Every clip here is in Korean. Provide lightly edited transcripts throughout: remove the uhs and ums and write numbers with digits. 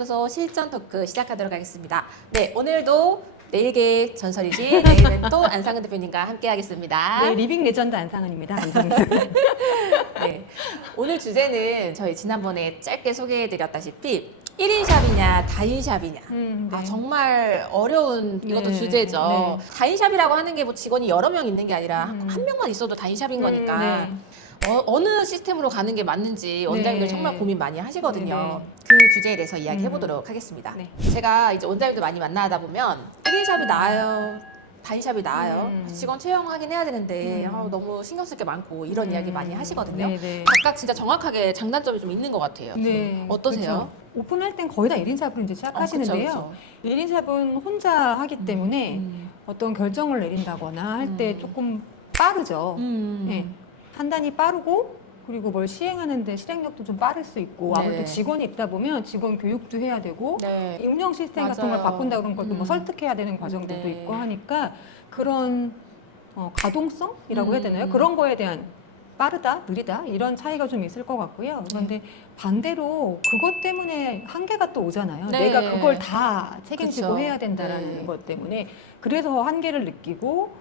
연구소 실전 토크 시작하도록 하겠습니다. 네, 오늘도 내일계획 전설이신 내일 멘토 안상은 대표님과 함께 하겠습니다. 네, 리빙 레전드 안상은입니다. 네, 오늘 주제는 저희 지난번에 짧게 소개해드렸다시피 1인 샵이냐 다인 샵이냐. 네. 아, 정말 어려운 이것도 네, 주제죠. 네. 다인 샵이라고 하는 게 뭐 직원이 여러 명 있는 게 아니라 한 명만 있어도 다인 샵인 거니까 네. 어느 시스템으로 가는 게 맞는지 원장님들 네. 정말 고민 많이 하시거든요. 네. 그 주제에 대해서 이야기해 보도록 하겠습니다. 네. 제가 이제 원장님들 많이 만나다 보면 1인 샵이 나아요, 다인 샵이 나아요. 직원 채용하긴 해야 되는데 너무 신경 쓸 게 많고 이런 이야기 많이 하시거든요. 네, 네. 각각 진짜 정확하게 장단점이 좀 있는 것 같아요. 네. 어떠세요? 그렇죠. 오픈할 땐 거의 다 1인 샵으로 이제 시작하시는데요. 1인 샵은 혼자 하기 때문에 어떤 결정을 내린다거나 할 때 조금 빠르죠. 네. 판단이 빠르고 그리고 뭘 시행하는데 실행력도 좀 빠를 수 있고 네. 아무래도 직원이 있다 보면 직원 교육도 해야 되고 네. 이 운영 시스템 같은 걸 맞아요. 바꾼다 그런 것도 뭐 설득해야 되는 과정들도 네. 있고 하니까 그런 가동성이라고 해야 되나요? 그런 거에 대한 빠르다, 느리다 이런 차이가 좀 있을 것 같고요. 그런데 반대로 그것 때문에 한계가 또 오잖아요. 네. 내가 그걸 다 책임지고 그쵸. 해야 된다라는 네. 것 때문에 그래서 한계를 느끼고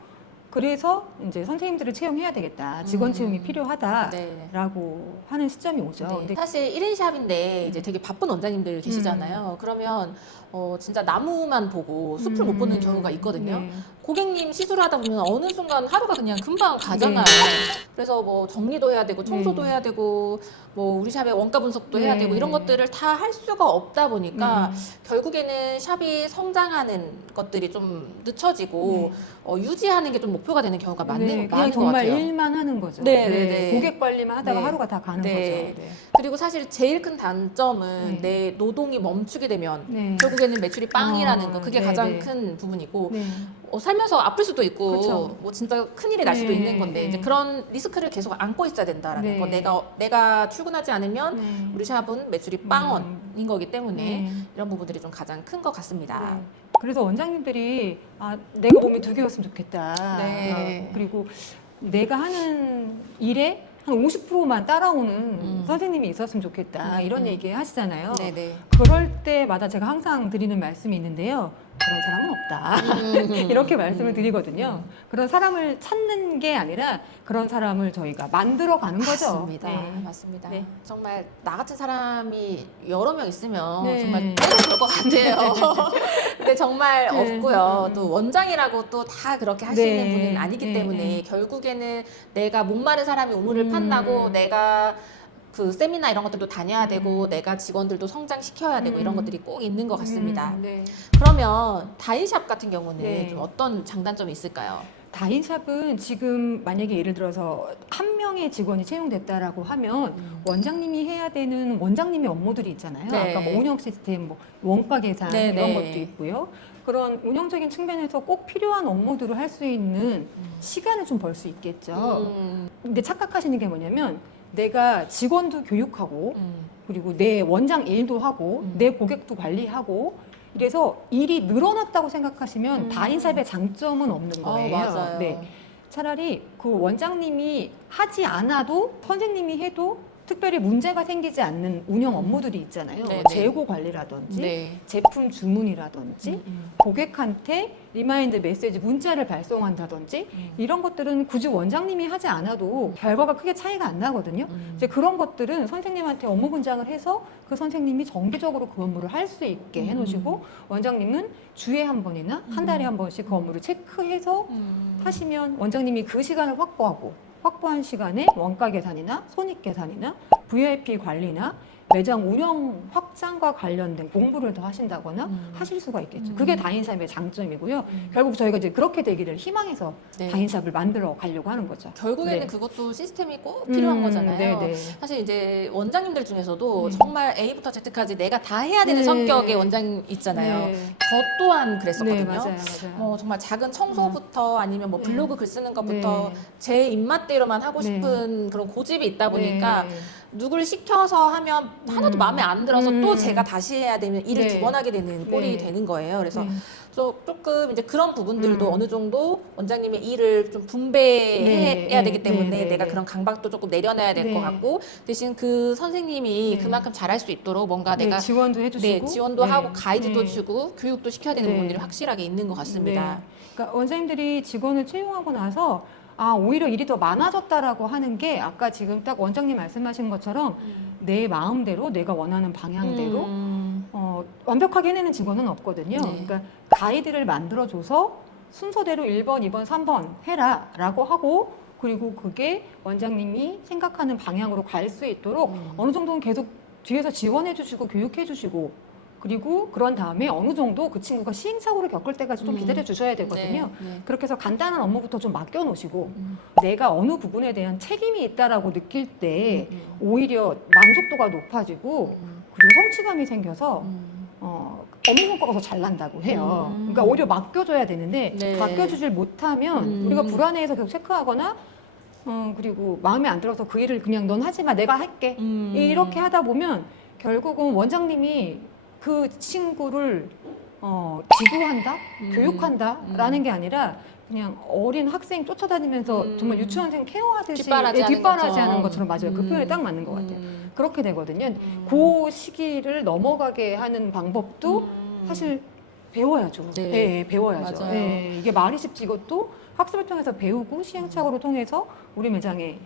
그래서 이제 선생님들을 채용해야 되겠다. 직원 채용이 필요하다라고 네. 하는 시점이 오죠. 네. 근데 사실 1인 샵인데 이제 되게 바쁜 원장님들 계시잖아요. 그러면 진짜 나무만 보고 숲을 못 보는 경우가 있거든요. 네. 고객님 시술하다 보면 어느 순간 하루가 그냥 금방 가잖아요. 네. 그래서 뭐 정리도 해야 되고 청소도 해야 되고 뭐 우리 샵의 원가 분석도 해야 네. 되고 이런 것들을 다 할 수가 없다 보니까 결국에는 샵이 성장하는 것들이 좀 늦춰지고 유지하는 게 좀 목표가 되는 경우가 네, 많은 그냥 것 정말 같아요. 일만 하는 거죠. 네, 네, 네. 고객 관리만 하다가 네. 하루가 다 가는 네. 거죠. 네. 그리고 사실 제일 큰 단점은 네. 내 노동이 멈추게 되면 네. 결국에는 매출이 빵이라는 거 그게 네, 가장 네. 큰 부분이고 네. 살면서 아플 수도 있고 그쵸. 뭐 진짜 큰일이 날 수도 네, 있는 건데 네. 이제 그런 리스크를 계속 안고 있어야 된다라는 네. 거 내가 출근하지 않으면 네. 우리 샵은 매출이 빵원인 거기 때문에 네. 이런 부분들이 좀 가장 큰 것 같습니다. 네. 그래서 원장님들이 내가 몸이 2개였으면 좋겠다. 네. 그리고 내가 하는 일에 한 50%만 따라오는 선생님이 있었으면 좋겠다. 이런 얘기 하시잖아요. 네네. 그럴 때마다 제가 항상 드리는 말씀이 있는데요. 그런 사람은 없다. 이렇게 말씀을 드리거든요. 그런 사람을 찾는 게 아니라 그런 사람을 저희가 만들어가는 거죠. 맞습니다. 네. 맞습니다. 네. 정말 나 같은 사람이 여러 명 있으면 네. 정말 때려볼 것 같아요. 근데 정말 네. 없고요. 또 원장이라고 또 다 그렇게 할 수 네. 있는 분은 아니기 네. 때문에 네. 결국에는 내가 목마른 사람이 우물을 판다고 내가 그 세미나 이런 것들도 다녀야 되고 내가 직원들도 성장시켜야 되고 이런 것들이 꼭 있는 것 같습니다. 네. 그러면 다인샵 같은 경우는 네. 좀 어떤 장단점이 있을까요? 다인샵은 지금 만약에 예를 들어서 한 명의 직원이 채용됐다라고 하면 원장님이 해야 되는 원장님의 업무들이 있잖아요. 네. 아까 뭐 운영 시스템, 뭐 원가 계산 네, 이런 네. 것도 있고요. 그런 운영적인 측면에서 꼭 필요한 업무들을 할 수 있는 시간을 좀 벌 수 있겠죠. 근데 착각하시는 게 뭐냐면 내가 직원도 교육하고 그리고 내 원장 일도 하고 내 고객도 관리하고 이래서 일이 늘어났다고 생각하시면 다인샵의 장점은 없는 거예요. 맞아요. 네. 차라리 그 원장님이 하지 않아도 선생님이 해도 특별히 문제가 생기지 않는 운영 업무들이 있잖아요. 네네. 재고 관리라든지 네. 제품 주문이라든지 고객한테 리마인드 메시지 문자를 발송한다든지 이런 것들은 굳이 원장님이 하지 않아도 결과가 크게 차이가 안 나거든요. 이제 그런 것들은 선생님한테 업무 분장을 해서 그 선생님이 정기적으로 그 업무를 할 수 있게 해놓으시고 원장님은 주에 한 번이나 한 달에 한 번씩 그 업무를 체크해서 하시면 원장님이 그 시간을 확보한 시간에 원가 계산이나 손익 계산이나 VIP 관리나 매장 운영 확장과 관련된 공부를 더 하신다거나 하실 수가 있겠죠. 그게 다인샵의 장점이고요. 결국 저희가 이제 그렇게 되기를 희망해서 네. 다인샵을 만들어 가려고 하는 거죠. 결국에는 네. 그것도 시스템이 꼭 필요한 거잖아요. 네네. 사실 이제 원장님들 중에서도 정말 A부터 Z까지 내가 다 해야 되는 네. 성격의 원장 있잖아요. 네. 저 또한 그랬었거든요. 네, 맞아요, 맞아요. 뭐 정말 작은 청소부터 아니면 뭐 블로그 글 쓰는 것부터 네. 제 입맛대로만 하고 네. 싶은 그런 고집이 있다 보니까 네. 누굴 시켜서 하면 하나도 마음에 안 들어서 또 제가 다시 해야 되면 일을 네. 두 번 하게 되는 꼴이 네. 되는 거예요. 그래서 네. 그래서 조금 이제 그런 부분들도 음. 어느 정도 원장님의 일을 좀 분배해야 네, 되기 때문에 네, 내가 네. 그런 강박도 조금 내려놔야 될 것 네. 같고 대신 그 선생님이 네. 그만큼 잘할 수 있도록 뭔가 네, 내가 지원도 해주시고 지원도 네. 하고 가이드도 네. 주고 교육도 시켜야 되는 네. 부분들이 확실하게 있는 것 같습니다. 네. 그러니까 원장님들이 직원을 채용하고 나서 오히려 일이 더 많아졌다라고 하는 게 아까 지금 딱 원장님 말씀하신 것처럼 내 마음대로 내가 원하는 방향대로 완벽하게 해내는 직원은 없거든요. 네. 그러니까 가이드를 만들어줘서 순서대로 1번, 2번, 3번 해라 라고 하고 그리고 그게 원장님이 생각하는 방향으로 갈 수 있도록 어느 정도는 계속 뒤에서 지원해 주시고 교육해 주시고 그리고 그런 다음에 어느 정도 그 친구가 시행착오를 겪을 때까지 좀 기다려 주셔야 되거든요. 네. 그렇게 해서 간단한 업무부터 좀 맡겨 놓으시고 음. 내가 어느 부분에 대한 책임이 있다라고 느낄 때 오히려 만족도가 높아지고 그리고 성취감이 생겨서 업무 성과가 더 잘 난다고 해요. 그러니까 오히려 맡겨줘야 되는데 네. 맡겨주질 못하면 우리가 불안해해서 계속 체크하거나 그리고 마음에 안 들어서 그 일을 그냥 넌 하지 마 내가 할게 이렇게 하다 보면 결국은 원장님이 그 친구를 지도한다, 교육한다라는 게 아니라 그냥 어린 학생 쫓아다니면서 정말 유치원생 케어하듯이 뒷바라지하는 것처럼 맞아요. 그 표현이 딱 맞는 것 같아요. 그렇게 되거든요. 그 시기를 넘어가게 하는 방법도 사실 배워야죠. 네. 네, 배워야죠. 맞아요. 네, 이게 말이 쉽지 이것도 학습을 통해서 배우고 시행착오를 통해서 우리 매장에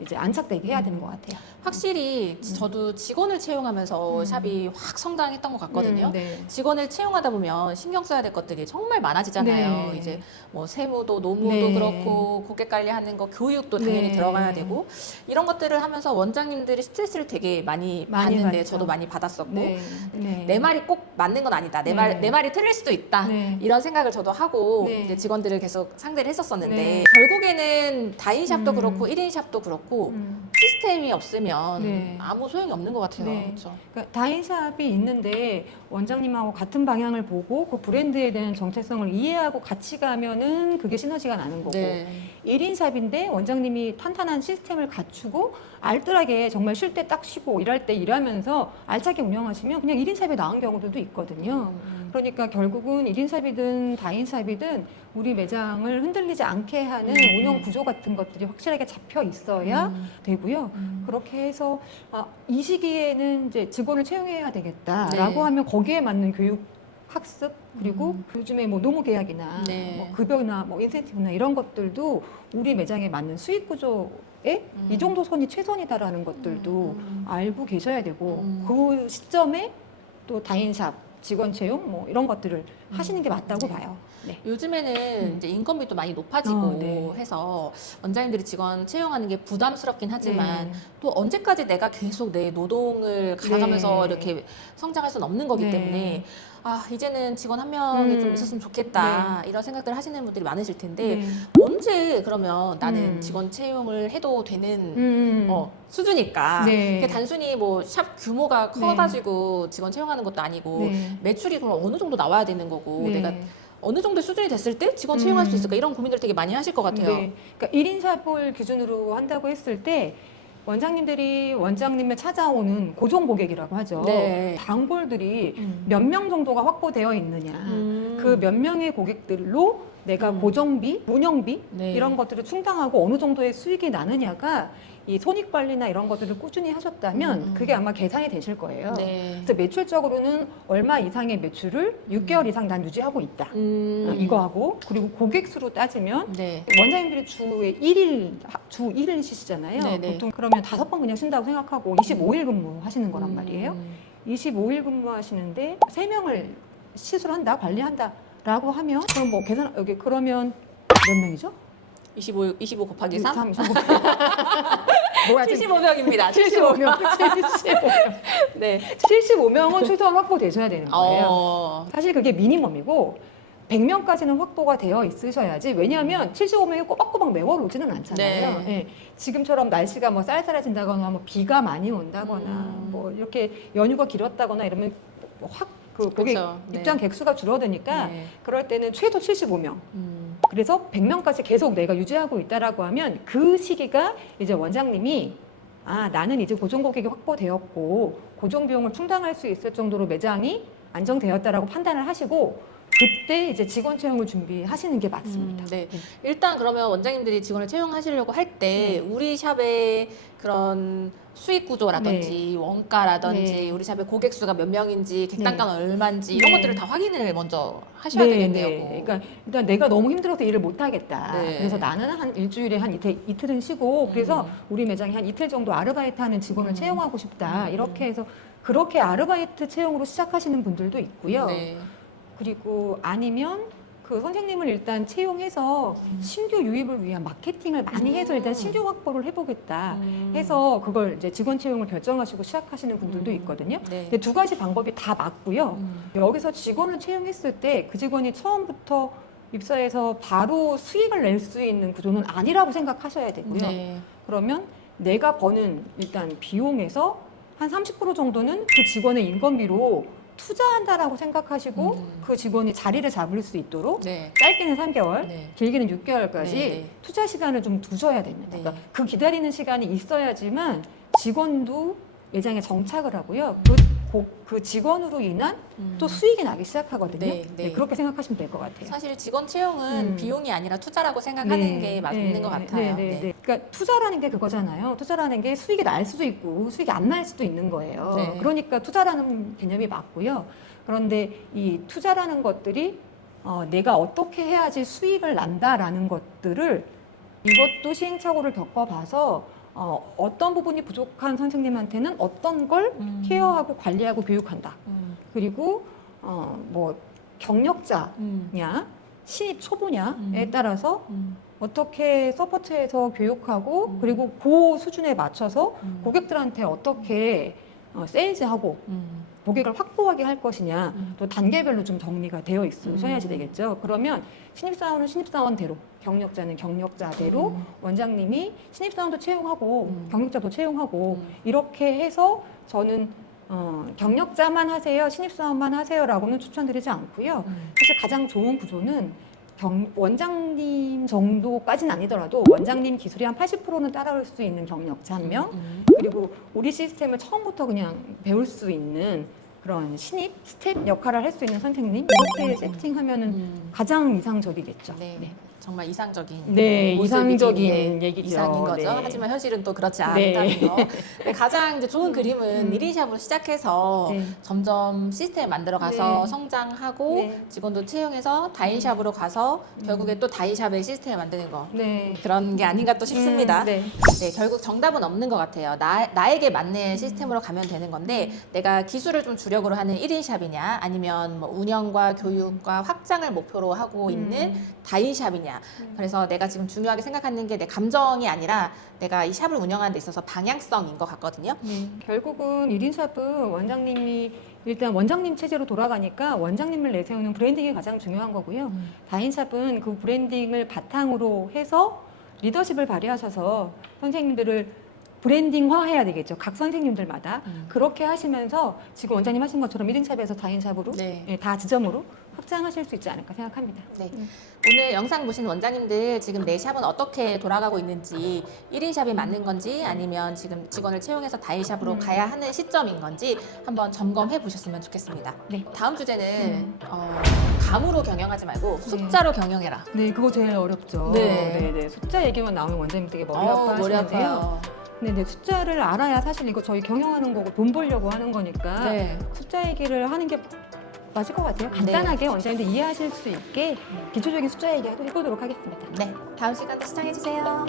이제 안착되게 해야 되는 것 같아요. 확실히 저도 직원을 채용하면서 샵이 확 성장했던 것 같거든요. 네. 직원을 채용하다 보면 신경 써야 될 것들이 정말 많아지잖아요. 네. 이제 뭐 세무도 노무도 네. 그렇고 고객 관리하는 거 교육도 당연히 네. 들어가야 되고 이런 것들을 하면서 원장님들이 스트레스를 되게 많이 받는데 받죠. 저도 많이 받았었고 네. 네. 내 말이 꼭 맞는 건 아니다. 네. 내 말이 틀릴 수도 있다. 네. 이런 생각을 저도 하고 네. 이제 직원들을 계속 상대를 했었었는데 네. 결국에는 다인샵도 그렇고 1인 샵도 그렇고 시스템이 없으면 네. 아무 소용이 없는 것 같아요. 네. 그렇죠? 그러니까 다인샵이 있는데 원장님하고 같은 방향을 보고 그 브랜드에 대한 정체성을 이해하고 같이 가면은 그게 시너지가 나는 거고 네. 1인 샵인데 원장님이 탄탄한 시스템을 갖추고 알뜰하게 정말 쉴 때 딱 쉬고 일할 때 일하면서 알차게 운영하시면 그냥 1인 샵이 나은 경우들도 있거든요. 그러니까 결국은 1인 샵이든 다인 샵이든 우리 매장을 흔들리지 않게 하는 운영 구조 같은 것들이 확실하게 잡혀 있어야 되고요. 그렇게 해서 이 시기에는 이제 직원을 채용해야 되겠다라고 네. 하면 거기에 맞는 교육 학습 그리고 요즘에 뭐 노무 계약이나 네. 뭐 급여나 뭐 인센티브나 이런 것들도 우리 매장에 맞는 수익 구조에 이 정도 선이 최선이다라는 것들도 알고 계셔야 되고 그 시점에 또 다인샵 직원 채용 뭐 이런 것들을 하시는 게 맞다고 네. 봐요. 네. 요즘에는 이제 인건비도 많이 높아지고 네. 해서 원장님들이 직원 채용하는 게 부담스럽긴 하지만 네. 또 언제까지 내가 계속 내 노동을 갈아가면서 네. 이렇게 성장할 수는 없는 거기 네. 때문에 이제는 직원 한 명이 좀 있었으면 좋겠다 이런 생각들 하시는 분들이 많으실 텐데 네. 언제 그러면 나는 직원 채용을 해도 되는 수준일까? 네. 그게 단순히 뭐 샵 규모가 커가지고 직원 채용하는 것도 아니고 네. 매출이 그럼 어느 정도 나와야 되는 거고 네. 내가 어느 정도 수준이 됐을 때 직원 채용할 수 있을까 이런 고민들 되게 많이 하실 것 같아요. 네. 그러니까 1인 샵을 기준으로 한다고 했을 때 원장님들이 원장님을 찾아오는 고정 고객이라고 하죠. 네. 단골들이 몇 명 정도가 확보되어 있느냐. 그 몇 명의 고객들로 내가 고정비, 운영비 네. 이런 것들을 충당하고 어느 정도의 수익이 나느냐가 이 손익 관리나 이런 것들을 꾸준히 하셨다면 그게 아마 계산이 되실 거예요. 네. 그래서 매출적으로는 얼마 이상의 매출을 6개월 이상 난 유지하고 있다. 이거 하고 그리고 고객 수로 따지면 네. 원장님들이 주 1일 쉬시잖아요. 네네. 보통 그러면 5번 그냥 쉰다고 생각하고 25일 근무하시는 거란 말이에요. 25일 근무하시는데 3명을 시술한다, 관리한다 라고 하면 그럼 뭐 계산 여기 그러면 몇 명이죠? 25 곱하기 3? 75명입니다. 75명. 75명. 네. 75명은 최소한 확보되셔야 되는 거예요. 사실 그게 미니멈이고 100명까지는 확보가 되어 있으셔야지. 왜냐하면 75명이 꼬박꼬박 매월 오지는 않잖아요. 네. 예. 지금처럼 날씨가 뭐 쌀쌀해진다거나 뭐 비가 많이 온다거나 뭐 이렇게 연휴가 길었다거나 이러면 확 그 고객 그렇죠. 네. 입장 객수가 줄어드니까 네. 그럴 때는 최소 75명. 그래서 100명까지 계속 내가 유지하고 있다라고 하면 그 시기가 이제 원장님이 나는 이제 고정 고객이 확보되었고 고정 비용을 충당할 수 있을 정도로 매장이 안정되었다라고 판단을 하시고 그때 이제 직원 채용을 준비하시는 게 맞습니다. 네. 일단 그러면 원장님들이 직원을 채용하시려고 할 때 우리 샵의 그런 수익 구조라든지 원가라든지 네. 우리 샵의 고객 수가 몇 명인지 객단가는 얼마인지 네. 이런 것들을 다 확인을 먼저 하셔야 되겠네요. 그러니까 일단 내가 너무 힘들어서 일을 못 하겠다. 네. 그래서 나는 한 일주일에 한 이틀은 쉬고 그래서 우리 매장에 한 이틀 정도 아르바이트 하는 직원을 채용하고 싶다. 이렇게 해서 그렇게 아르바이트 채용으로 시작하시는 분들도 있고요. 네. 그리고 아니면 그 선생님을 일단 채용해서 신규 유입을 위한 마케팅을 많이 해서 일단 신규 확보를 해보겠다 해서 그걸 이제 직원 채용을 결정하시고 시작하시는 분들도 있거든요. 네. 근데 두 가지 방법이 다 맞고요. 여기서 직원을 채용했을 때 그 직원이 처음부터 입사해서 바로 수익을 낼 수 있는 구조는 아니라고 생각하셔야 되고요. 네. 그러면 내가 버는 일단 비용에서 한 30% 정도는 그 직원의 인건비로 투자한다라고 생각하시고 그 직원이 자리를 잡을 수 있도록 네. 짧게는 3개월, 네. 길게는 6개월까지 네. 투자 시간을 좀 두셔야 됩니다. 네. 그러니까 그 기다리는 시간이 있어야지만 직원도 매장에 정착을 하고요. 그 직원으로 인한 또 수익이 나기 시작하거든요. 네, 네. 그렇게 생각하시면 될 것 같아요. 사실 직원 채용은 비용이 아니라 투자라고 생각하는 네, 게 맞는 것 같아요. 네. 그러니까 투자라는 게 그거잖아요. 투자라는 게 수익이 날 수도 있고 수익이 안 날 수도 있는 거예요. 네. 그러니까 투자라는 개념이 맞고요. 그런데 이 투자라는 것들이 내가 어떻게 해야지 수익을 난다라는 것들을 이것도 시행착오를 겪어봐서 어떤 부분이 부족한 선생님한테는 어떤 걸 케어하고 관리하고 교육한다. 그리고 뭐 경력자냐 신입 초보냐에 따라서 어떻게 서포트해서 교육하고 그리고 그 수준에 맞춰서 고객들한테 어떻게 세일즈하고 고객을 확보하게 할 것이냐 또 단계별로 좀 정리가 되어 있어야지 되겠죠. 그러면 신입사원은 신입사원대로 경력자는 경력자대로 원장님이 신입사원도 채용하고 경력자도 채용하고 이렇게 해서 저는 경력자만 하세요, 신입사원만 하세요라고는 추천드리지 않고요. 사실 가장 좋은 구조는 원장님 정도까지는 아니더라도 원장님 기술이 한 80%는 따라올 수 있는 경력자 한 명, 그리고 우리 시스템을 처음부터 그냥 배울 수 있는 그런 신입 스텝 역할을 할 수 있는 선생님 이렇게 세팅하면은 가장 이상적이겠죠. 네. 정말 이상적인 네, 모습이기에 이상적인 얘기죠. 이상인 거죠. 네. 하지만 현실은 또 그렇지 네. 않다는 거. 근데 가장 이제 좋은 그림은 1인 샵으로 시작해서 네. 점점 시스템 만들어 가서 네. 성장하고 네. 직원도 채용해서 다인 샵으로 가서 결국에 또 다인 샵의 시스템을 만드는 거. 네. 그런 게 아닌가 또 싶습니다. 네. 네, 결국 정답은 없는 것 같아요. 나에게 맞는 시스템으로 가면 되는 건데 내가 기술을 좀 주력으로 하는 1인 샵이냐 아니면 뭐 운영과 교육과 확장을 목표로 하고 있는 다인 샵이냐. 그래서 내가 지금 중요하게 생각하는 게 내 감정이 아니라 내가 이 샵을 운영하는 데 있어서 방향성인 것 같거든요. 결국은 1인 샵은 원장님이 일단 원장님 체제로 돌아가니까 원장님을 내세우는 브랜딩이 가장 중요한 거고요. 다인 샵은 그 브랜딩을 바탕으로 해서 리더십을 발휘하셔서 선생님들을 브랜딩화해야 되겠죠. 각 선생님들마다 그렇게 하시면서 지금 원장님 하신 것처럼 1인 샵에서 다인 샵으로 네. 다 지점으로 확장하실 수 있지 않을까 생각합니다. 네. 오늘 영상 보신 원장님들 지금 내 샵은 어떻게 돌아가고 있는지 1인 샵이 맞는 건지 아니면 지금 직원을 채용해서 다인 샵으로 가야 하는 시점인 건지 한번 점검해 보셨으면 좋겠습니다. 네. 다음 주제는 감으로 경영하지 말고 숫자로 경영해라. 네, 그거 제일 어렵죠. 네. 네. 숫자 얘기만 나오면 원장님 되게 머리 아파하시는데요. 아파요. 근데 이제 숫자를 알아야 사실 이거 저희 경영하는 거고 돈 벌려고 하는 거니까 네. 숫자 얘기를 하는 게 맞을 것 같아요. 간단하게 원장님들 이해하실 수 있게 기초적인 숫자 얘기 해보도록 하겠습니다. 네. 다음 시간도 시청해 주세요.